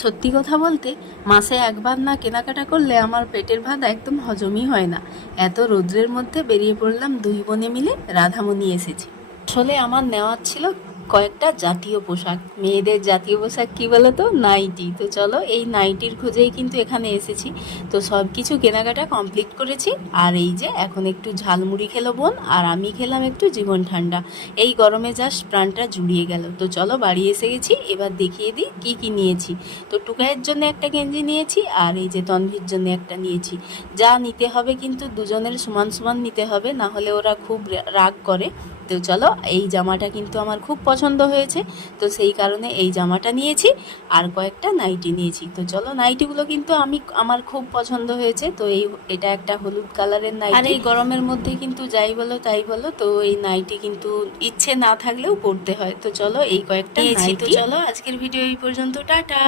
সত্যি কথা বলতে মাসে একবার না কেনাকাটা করলে আমার পেটের ভাত একদম হজমই হয় না। এত রৌদ্রের মধ্যে বেরিয়ে পড়লাম দুই বোনে মিলে রাধামণি এসেছি। আসলে আমার নেওয়ার ছিল কয়েকটা জাতীয় পোশাক, মেয়েদের জাতীয় পোশাক কি বলো তো, নাইটি। তো চলো এই নাইটির খোঁজেই কিন্তু এখানে এসেছি। তো সব কিছু কেনাকাটা কমপ্লিট করেছি। আর এই যে এখন একটু ঝালমুড়ি খেলো বোন, আর আমি খেলাম একটু জীবন ঠান্ডা। এই গরমে জাস্ট প্রাণটা জুড়িয়ে গেল। তো চলো বাড়ি এসে গেছি, এবার দেখিয়ে দিই কি কি নিয়েছি। তো টুকাইয়ের জন্য একটা গেঞ্জি নিয়েছি, আর এই যে তন্ভির জন্য একটা নিয়েছি। যা নিতে হবে কিন্তু দুজনের সমান সমান নিতে হবে, না হলে ওরা খুব রাগ করে। তো চলো এই জামাটা কিন্তু আমার খুব পছন্দ হয়েছে, তো সেই কারণে এই জামাটা নিয়েছি। আর কয়েকটা নাইটি নিয়েছি। তো চলো নাইটিগুলো কিন্তু আমার খুব পছন্দ হয়েছে। তো এটা একটা হলুদ কালারের নাইটি, আর এই গরমের মধ্যে কিন্তু যাই বলো তাই বলো, তো এই নাইটি কিন্তু ইচ্ছে না থাকলেও পরতে হয়। তো চলো এই কয়েকটা নিয়েছি। তো চলো আজকের ভিডিও এই পর্যন্ত, টাটা।